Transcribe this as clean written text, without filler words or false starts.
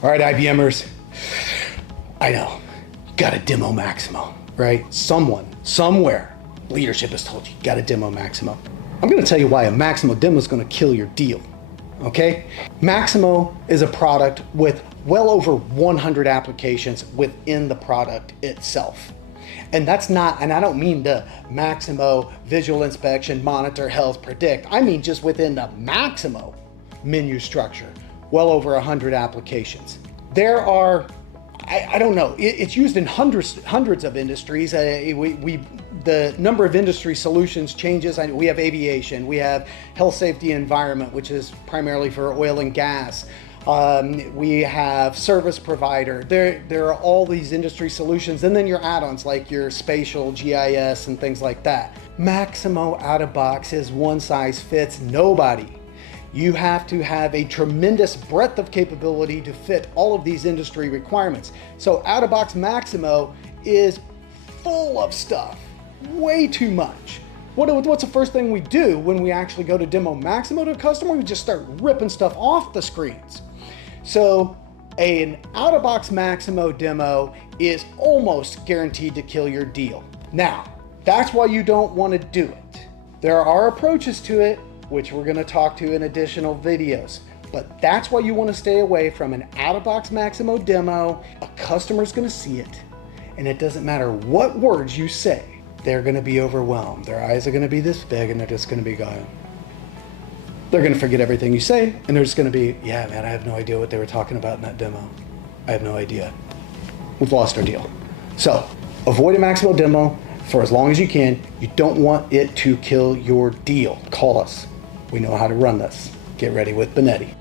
All right, IBMers, I know, got a demo Maximo, right? Someone, somewhere, leadership has told you, got a demo Maximo. I'm gonna tell you why a Maximo demo is gonna kill your deal, okay? Maximo is a product with well over 100 applications within the product itself. And that's not, and I don't mean the Maximo visual inspection, monitor, health, predict. I mean just within the Maximo menu structure, well over 100 applications. There are, I don't know, it's used in hundreds of industries. The number of industry solutions changes. We have aviation, we have health, safety, and environment, which is primarily for oil and gas. We have service provider. There are all these industry solutions, and then your add-ons like your spatial, GIS, and things like that. Maximo out of box is one size fits nobody. You have to have a tremendous breadth of capability to fit all of these industry requirements. So out of box Maximo is full of stuff, way too much. What's the first thing we do when we actually go to demo Maximo to a customer? We just start ripping stuff off the screens. So an out-of-box Maximo demo is almost guaranteed to kill your deal. Now, that's why you don't want to do it. There are approaches to it, which we're going to talk to in additional videos. But that's why you want to stay away from an out-of-box Maximo demo. A customer's going to see it, and it doesn't matter what words you say. They're going to be overwhelmed. Their eyes are going to be this big, and they're just going to be going. They're going to forget everything you say, and they're just going to be, yeah, man, I have no idea what they were talking about in that demo. I have no idea. We've lost our deal. So avoid a Maximo demo for as long as you can. You don't want it to kill your deal. Call us. We know how to run this. Get ready with Banetti.